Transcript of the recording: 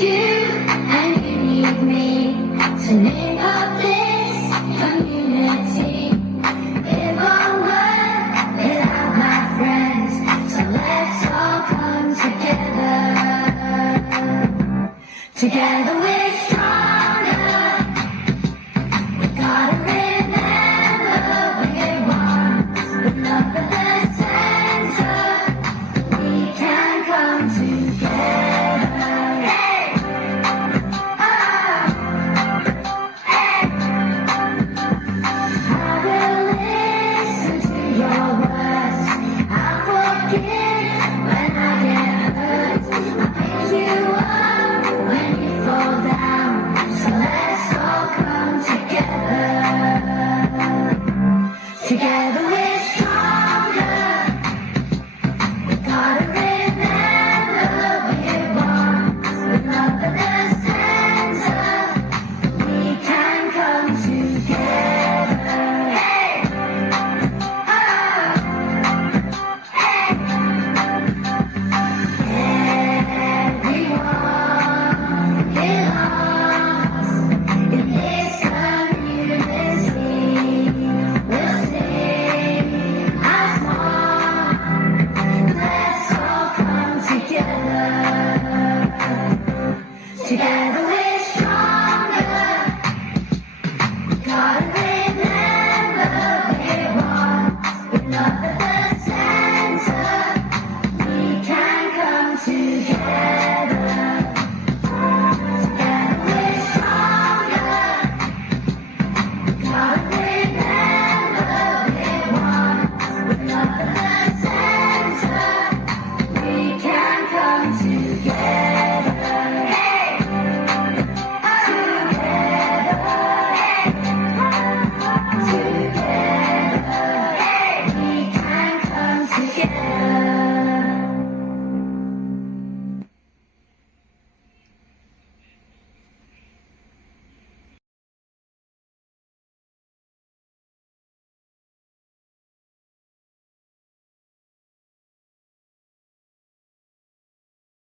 you and you need me to make up this community. It won't work without my friends, so let's all come together. Together we're stronger. We gotta remember we're one. With love at the center, we can come together. Hey! Oh! Hey! I will listen to your words. I'll forgive when I get hurt. I'll pick you up when you fall down. So let's all come together. Together we're stronger. We gotta remember we're one. With love at the center, we can come together. Hey! Oh! Hey! Everyone belongs in this community. We'll sing as one. Let's all come together. Together.